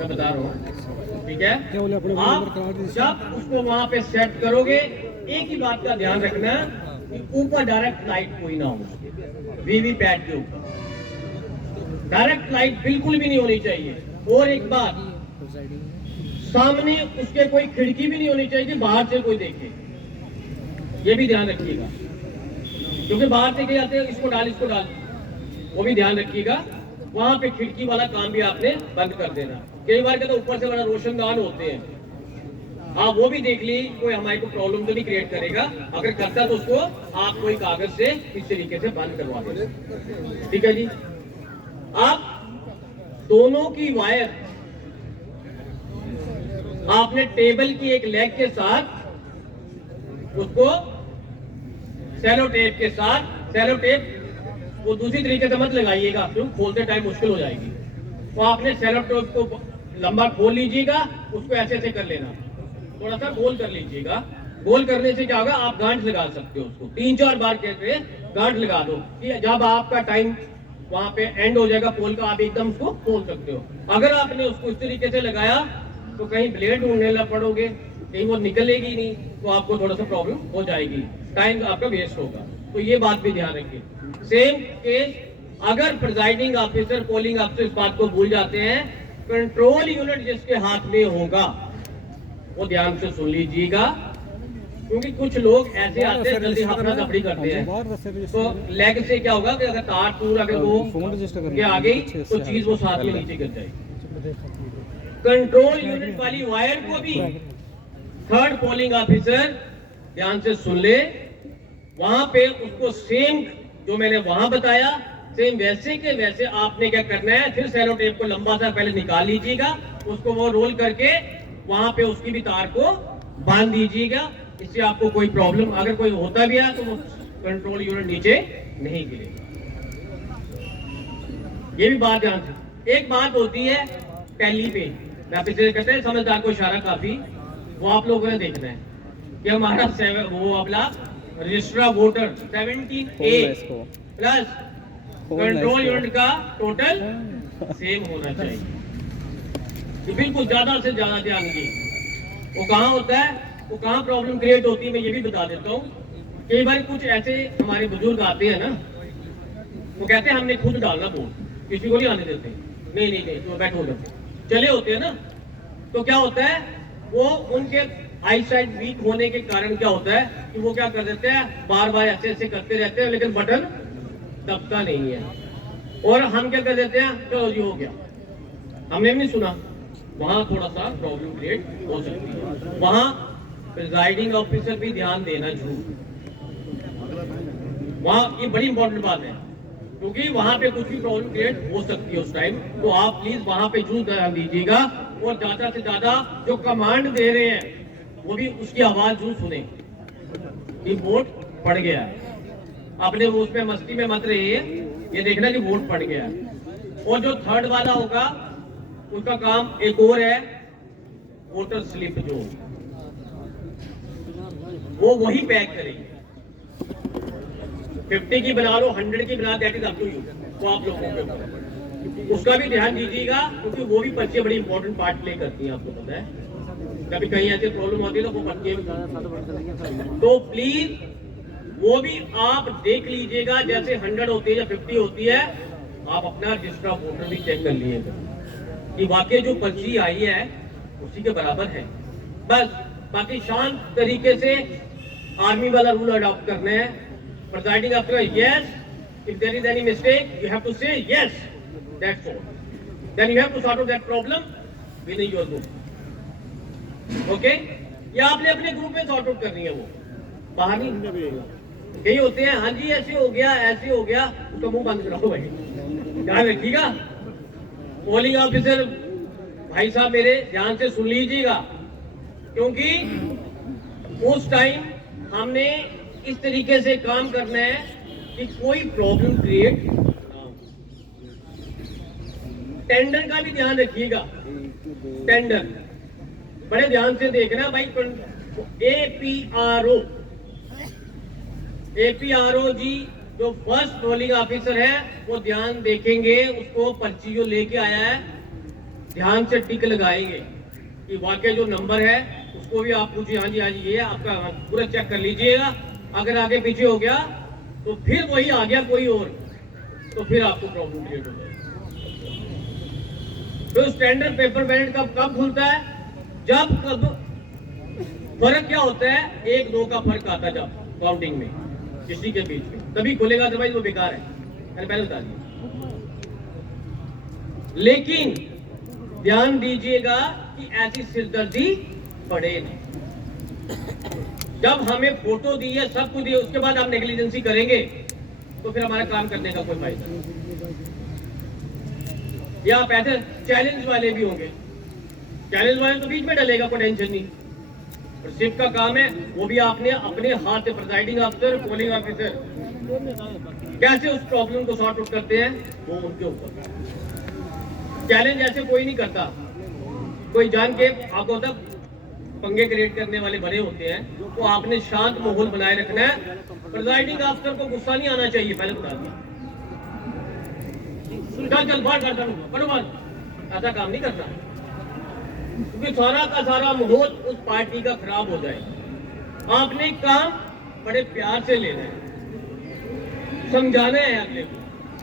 मैं बता रहा हूँ, ठीक है। आप जब उसको वहां पे सेट करोगे, एक ही बात का ध्यान रखना कि ऊपर डायरेक्ट लाइट कोई ना हो, वीवीपैट के ऊपर डायरेक्ट लाइट बिल्कुल भी नहीं होनी चाहिए। और एक बात, सामने उसके कोई खिड़की भी नहीं होनी चाहिए कि बाहर से कोई देखे, ये भी ध्यान रखिएगा, क्योंकि बाहर से क्या आते हैं, इसको डाल, वो भी ध्यान रखिएगा। वहां पे खिड़की वाला काम भी आपने बंद कर देना। कई बार कहते ऊपर से बड़ा रोशनदान होते हैं, आप वो भी देख ली, कोई हमारे को प्रॉब्लम तो नहीं क्रिएट करेगा। अगर करता तो उसको आप कोई कागज से इस तरीके से बंद करवा दें, ठीक है जी। आप दोनों की वायर आपने टेबल की एक लेग के साथ उसको सेलो टेप के साथ, सेलो टेप वो दूसरी तरीके से मत लगाइएगा, क्योंकि खोलते टाइम मुश्किल हो जाएगी। तो आपने सेलो टेप को लंबा खोल लीजिएगा, उसको ऐसे ऐसे कर लेना, थोड़ा सा गोल कर लीजिएगा। गोल करने से क्या होगा, आप गांठ लगा सकते हो उसको। 3-4 बार कहते हैं गांठ लगा दो कि जब आपका टाइम वहां पे एंड हो जाएगा पोल का, आप एकदम उसको खोल सकते हो। अगर आपने उसको इस तरीके से लगाया तो कहीं ब्लेड ढूंढने लग पड़ोगे, कहीं वो निकलेगी नहीं, तो आपको थोड़ा सा प्रॉब्लम हो जाएगी, टाइम आपका वेस्ट होगा। तो ये बात भी ध्यान रखिए। सेम केस, अगर प्रिजाइडिंग ऑफिसर, पोलिंग ऑफिसर इस बात को भूल जाते हैं, कंट्रोल यूनिट जिसके हाथ में होगा वो ध्यान से सुन लीजिएगा, क्योंकि कुछ लोग ऐसे आते हैं जल्दी हफड़ा दफड़ी करते हैं। तो लेग से क्या होगा कि अगर तार टूर अगर वो के आ गई तो चीज वो साथ में नीचे गिर जाएगी। कंट्रोल यूनिट वाली वायर को भी थर्ड पोलिंग ऑफिसर ध्यान से सुन ले, वहां पे उसको सेम जो मैंने वहां बताया, सेम वैसे के वैसे आपने क्या करना है, फिर सेलो टेप को लंबा सा पहले निकाल लीजिएगा, उसको वो रोल करके वहां पे उसकी भी तार को बांध दीजिएगा। इससे आपको कोई प्रॉब्लम अगर कोई होता भी है तो वो कंट्रोल यूनिट नीचे नहीं गिरेगा। ये भी बात ध्यान से। एक बात होती है टैली पे, मैं पिछले कहते हैं समझदार को इशारा काफी, वो आप लोगों ने देखना है कि हमारा वो अपना register of voter 17A plus control unit का टोटल सेम होना चाहिए। तो बिल्कुल ज्यादा से ज्यादा ध्यान दीजिए। वो कहाँ होता है, वो कहाँ प्रॉब्लम क्रिएट होती है, मैं ये भी बता देता हूँ। कई बार कुछ ऐसे हमारे बुजुर्ग आते हैं ना, वो कहते हैं हमने खुद डालना वोट, किसी को नहीं आने देते। नहीं तो बैठो चले होते हैं ना, तो क्या होता है, वो उनके आई साइड वीक होने के कारण क्या होता है कि वो क्या कर देते हैं, बार बार ऐसे ऐसे करते रहते हैं, लेकिन बटन दबता नहीं है। और हम क्या कर देते हैं, चलो जी हो गया, हमने भी नहीं सुना। वहां थोड़ा सा प्रॉब्लम क्रिएट हो सकती है। वहां प्रिजाइडिंग ऑफिसर भी ध्यान देना जरूर, वहां ये बड़ी इंपॉर्टेंट बात है, क्योंकि वहां पे कुछ भी प्रॉब्लम क्रिएट हो सकती है उस टाइम। तो आप प्लीज वहां पे जरूर ध्यान दीजिएगा, और ज्यादा से ज्यादा जो कमांड दे रहे हैं वो भी उसकी आवाज जरूर सुने कि वोट पड़ गया है। आपने वो उसमें मस्ती में मत रहिए, ये देखना कि वोट पड़ गया है। और जो थर्ड वाला होगा उसका काम एक और है, वोटर स्लिप जो वो वही पैक करेंगे। 50 की बना लो, 100 की बना, that is up to you, वो आप लोगों के ऊपर। उसका भी ध्यान दीजिएगा, क्योंकि वो भी पर्चियां बड़ी इंपॉर्टेंट पार्ट प्ले करती हैं, आपको पता है। कभी कहीं ऐसी प्रॉब्लम होती है तो वो पर्चियां, तो प्लीज वो भी आप देख लीजिएगा। जैसे 100 होती है या 50 होती है, आप अपना रजिस्टर ऑफ वोटर भी चेक कर लीजिएगा कि वाकई जो पर्ची आई है उसी के बराबर है। बस बाकी शांत तरीके से आर्मी वाला रूल अडॉप्ट करना है। Presiding officer, yes, if there is any mistake you have to say yes, that's all, then you have to sort out that problem within your group. Okay, या आपने अपने group में sort out करनी है, वो बाहर नहीं। कई होते हैं, हाँ जी ऐसे हो गया, ऐसे हो गया, उसका मुंह बंद कराओ भाई, ध्यान रखिएगा। पोलिंग ऑफिसर भाई साहब मेरे ध्यान से सुन लीजिएगा, क्योंकि उस टाइम हमने इस तरीके से काम करना है कि कोई प्रॉब्लम क्रिएट ना हो। टेंडर का भी ध्यान रखिएगा, टेंडर बड़े ध्यान से देखना भाई। एपीआरओ जी जो फर्स्ट पोलिंग ऑफिसर है वो ध्यान देखेंगे, उसको पर्ची जो लेके आया है ध्यान से टिक लगाएंगे कि वाकई जो नंबर है उसको भी आप पूछिए, हाँ जी ये है आपका, पूरा चेक कर लीजिएगा। अगर आगे पीछे हो गया तो फिर वही आ गया कोई और, तो फिर आपको प्रॉब्लम क्रिएट हो जाएगी। तो स्टैंडर्ड पेपर बैलेट कब खुलता है? कब फर्क क्या होता है, 1-2 का फर्क आता है जब काउंटिंग में किसी के बीच में, तभी खुलेगा, अदरवाइज वो बेकार है, मैंने पहले बता दिया। लेकिन ध्यान दीजिएगा कि ऐसी सिरदर्दी पड़े नहीं। जब हमें फोटो दी है, सब कुछ दिया, उसके बाद आप नेग्लिजेंसी करेंगे तो फिर हमारा काम करने का कोई फायदा नहीं। या आप ऐसे चैलेंज वाले भी होंगे, चैलेंज वाले तो बीच में डलेगा, कोई टेंशन नहीं। और सिर्फ का काम है, वो भी आपने अपने हाथ से, प्रिजाइडिंग ऑफिसर, पोलिंग ऑफिसर कैसे उस प्रॉब्लम को सॉर्ट आउट करते हैं, वो उनके ऊपर। चैलेंज ऐसे कोई नहीं करता, कोई जान के आपको होता पंगे क्रिएट करने वाले बने होते हैं, तो आपने शांत माहौल बनाए रखना है। प्रिजाइडिंग ऑफिसर को गुस्सा नहीं आना चाहिए, पहले बता दिया, चल बाहर कर करो बात, ऐसा काम नहीं करना, क्योंकि सारा का सारा माहौल उस पार्टी का खराब हो जाए। आपने काम बड़े प्यार से लेना है, समझाना है अगले को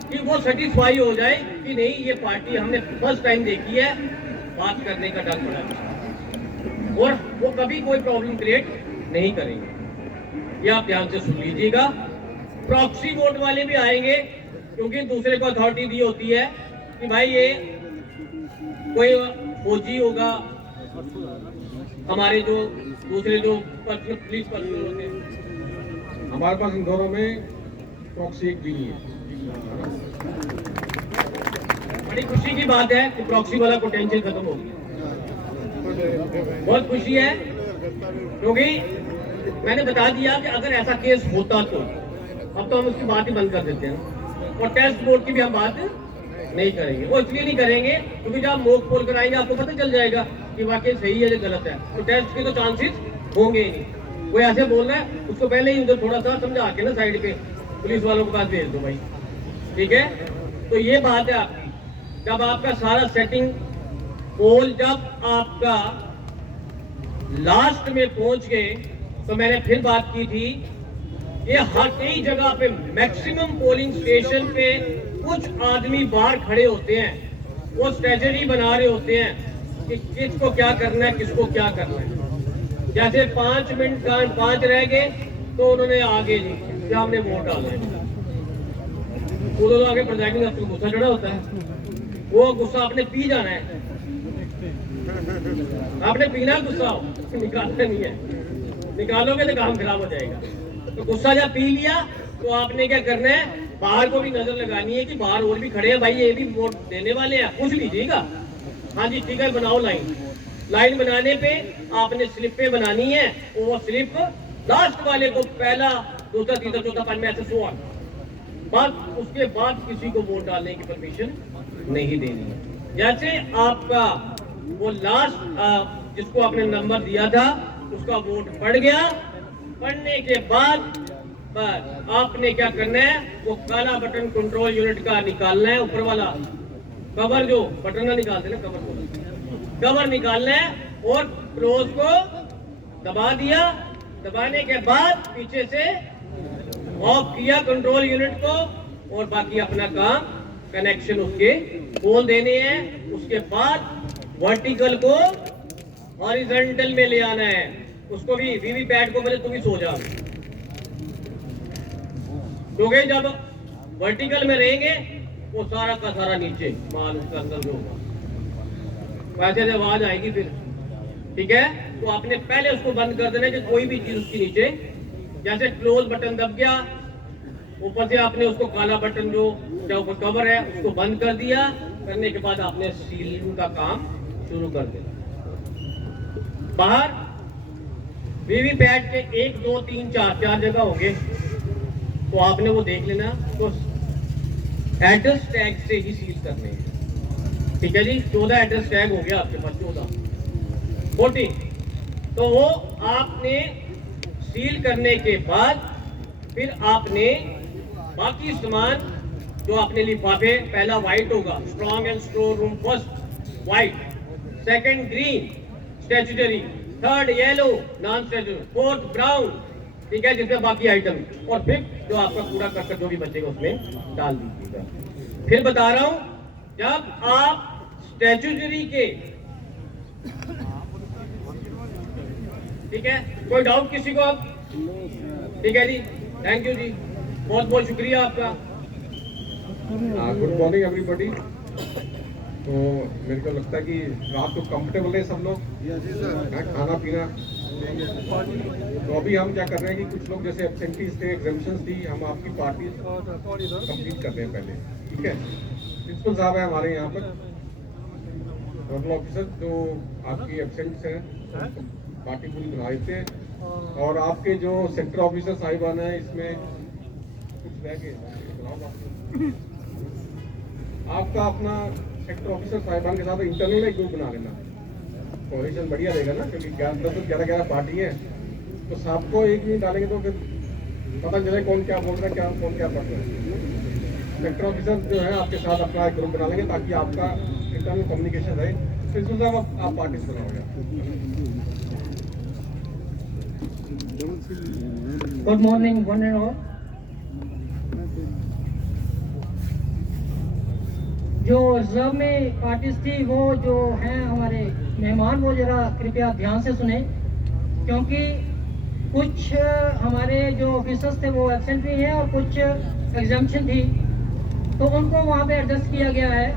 कि वो सेटिस्फाई हो जाए कि नहीं, ये पार्टी हमने फर्स्ट टाइम देखी है, बात करने का डर पड़ा है, और वो कभी कोई प्रॉब्लम क्रिएट नहीं करेंगे। ये आप ध्यान से सुन लीजिएगा। प्रॉक्सी वोट वाले भी आएंगे, क्योंकि दूसरे को अथॉरिटी दी होती है कि भाई ये कोई फौजी होगा, हमारे जो दूसरे जो पुलिस पर्सन होते हैं, हमारे पास इंदौर में प्रॉक्सी एक भी नहीं है। बड़ी खुशी की बात है कि प्रॉक्सी वाला पोटेंशियल खत्म हो गया, बहुत खुशी है, क्योंकि मैंने बता दिया कि अगर ऐसा केस होता तो अब तो हम उसकी बात ही बंद कर देते हैं, और टेस्ट बोर्ड की भी हम बात नहीं करेंगे। वो इसलिए नहीं करेंगे क्योंकि जब मोक पोल कराएंगे आपको पता चल जाएगा कि वाकई सही है या गलत है, तो टेस्ट के तो चांसेस होंगे ही नहीं। वो ऐसे बोल रहा है, उसको पहले ही उधर थोड़ा सा समझा के ना साइड पे पुलिस वालों के पास भेज दो भाई, ठीक है। तो ये बात है आपकी, जब आपका सारा सेटिंग पोल जब आपका लास्ट में पहुंच गए, तो मैंने फिर बात की थी, ये हर कई जगह पे मैक्सिमम पोलिंग स्टेशन पे कुछ आदमी बाहर खड़े होते हैं, वो स्ट्रेटजी बना रहे होते हैं कि किसको क्या करना है, किसको क्या करना है। जैसे 5 मिनट का 5 रह गए तो उन्होंने आगे जी क्या हमने वोट डाला है, उधर आगे प्रिजाइडिंग ऑफिसर को गुस्सा चढ़ा होता है, वो गुस्सा आपने पी जाना है, आपने पीना गुस्सा हो, निकालना नहीं है, निकालोगे तो काम खराब हो जाएगा। तो गुस्सा जब पी लिया तो आपने क्या करना है, बाहर को भी नजर लगानी है कि बाहर और भी खड़े हैं भाई, ये भी वोट देने वाले हैं, पूछ लीजिएगा, हाँ जी ठीक है बनाओ लाइन बनाने पे आपने स्लिपें बनानी है, वो स्लिप लास्ट वाले को पहला दूसरा तीसरा चौथा पांच में ऐसे सो बाद, उसके बाद किसी को वोट डालने की परमिशन नहीं देनी है। जैसे आपका वो लास्ट जिसको आपने नंबर दिया था उसका वोट पड़ गया, पढ़ने के बाद आपने क्या करना है, वो काला बटन कंट्रोल यूनिट का निकालना है, ऊपर वाला कवर जो बटन ना निकालते ना, कवर निकालना है, और क्लोज को दबा दिया, दबाने के बाद पीछे से ऑफ किया कंट्रोल यूनिट को, और बाकी अपना काम कनेक्शन उसके खोल देने हैं। उसके बाद वर्टिकल को हॉरिजॉन्टल में ले आना है, उसको भी वीवीपैट को पहले तुम ही सो जा, क्योंकि जब वर्टिकल में रहेंगे वो सारा का सारा नीचे माल उसका अंदर जो होगा वैसे से आवाज आएगी फिर, ठीक है। तो आपने पहले उसको बंद कर देना कि कोई भी चीज उसके नीचे, जैसे क्लोज बटन दब गया, ऊपर से आपने उसको काला बटन जो ऊपर कवर है उसको बंद कर दिया, करने के बाद आपने सीलिंग का काम शुरू कर दिया। बाहर वीवीपैट के 1 2 3 4 जगह होंगे, तो आपने वो देख लेना, तो एड्रेस टैग से ही सील करने हैं, ठीक है जी। 14 एड्रेस टैग हो गया आपके पास, 14 तो वो आपने सील करने के बाद फिर आपने बाकी सामान जो आपने लिफाफे, पहला व्हाइट होगा strong and store room first, white, second green statutory, third yellow non statutory, fourth brown, ठीक है, जिसमें बाकी आइटम, और फिफ्थ जो आपका कूड़ा करकट जो भी बचेगा उसमें डाल दीजिएगा। फिर बता रहा हूं, जब आप स्टैट्यूटरी के, ठीक है, कोई डाउट किसी को अब? ठीक है जी, थैंक यू जी, बहुत बहुत शुक्रिया आपका। Good morning everybody. तो मेरे को लगता है कि रात को कंफर्टेबल है सब लोग, खाना पीना। तो अभी हम क्या कर रहे हैं कि कुछ लोग जैसे एब्सेंटीज थे, एग्जामिशंस थी, हम आपकी पार्टी कंप्लीट कर रहे हैं पहले, ठीक है। प्रिंसिपल साहब है हमारे यहाँ पर, नोडल ऑफिसर, जो आपकी एब्सेंट्स हैं पार्टी पूरी बना देते हैं, और आपके जो सेक्टर ऑफिसर साहिबान हैं इसमें कुछ रह गए, आपका अपना सेक्टर ऑफिसर साहिबान के साथ इंटरनल एक ग्रुप बना लेना, कोऑर्डिनेशन बढ़िया रहेगा ना, क्योंकि 11 पार्टी है, तो सबको एक नहीं डालेंगे तो फिर पता चले कौन क्या बोल रहा है, क्या कौन क्या पढ़ रहा है। सेक्टर ऑफिसर जो है आपके साथ अपना एक ग्रुप बना लेंगे ताकि आपका इंटरनल कम्युनिकेशन रहे। प्रिंसिपल साहब आप पार्टी बनाओगे। Good morning one and all. जो रिजर्व में पार्टीज थी वो जो हैं हमारे मेहमान, वो जरा कृपया ध्यान से सुने, क्योंकि कुछ हमारे जो ऑफिसर्स थे वो एब्सेंट भी हैं और कुछ एग्जाम्पशन थी, तो उनको वहाँ पे एडजस्ट किया गया है।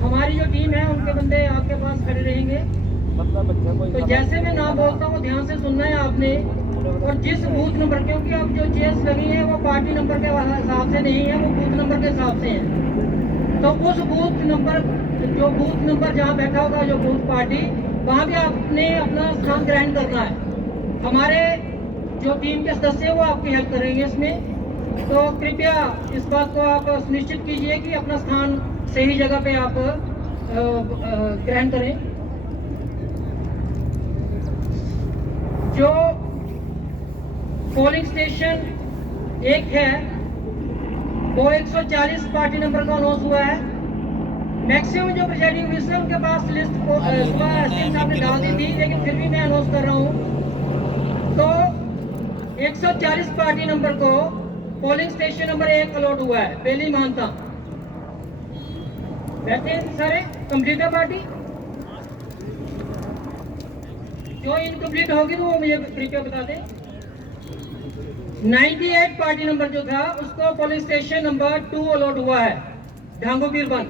हमारी जो टीम है उनके बंदे आपके पास खड़े रहेंगे, तो जैसे मैं नाम बोलता हूँ ध्यान से सुनना है आपने, और जिस बूथ नंबर, क्योंकि अब जो चेयर्स लगी हैं वो पार्टी नंबर के हिसाब से नहीं है, वो बूथ नंबर के हिसाब से हैं, तो उस बूथ नंबर, जो बूथ नंबर जहाँ बैठा होगा जो बूथ पार्टी, वहाँ भी आपने अपना स्थान ग्रहण करना है। हमारे जो टीम के सदस्य हैं वो आपकी हेल्प करेंगे इसमें, तो कृपया इस बात को आप सुनिश्चित कीजिए कि अपना स्थान सही जगह पे आप ग्रहण करें। जो पोलिंग स्टेशन एक है वो 140 पार्टी नंबर का अनाउंस हुआ है। मैक्सिमम जो प्रिजाइडिंग ऑफिसर उनके पास लिस्ट सुबह एसडीएम साहब ने डाल दी थी, लेकिन फिर भी मैं अनाउंस कर रहा हूँ। तो 140 पार्टी नंबर को पोलिंग स्टेशन नंबर 1 अलॉट हुआ है, पहली मानता। बैठे सारे कंप्लीट है पार्टी, जो इनकम्प्लीट होगी तो वो मुझे कृपया बता दें। 98 पार्टी नंबर जो था उसको पोलिंग स्टेशन नंबर 2 अलॉट हुआ है, ढांगू पीर 1।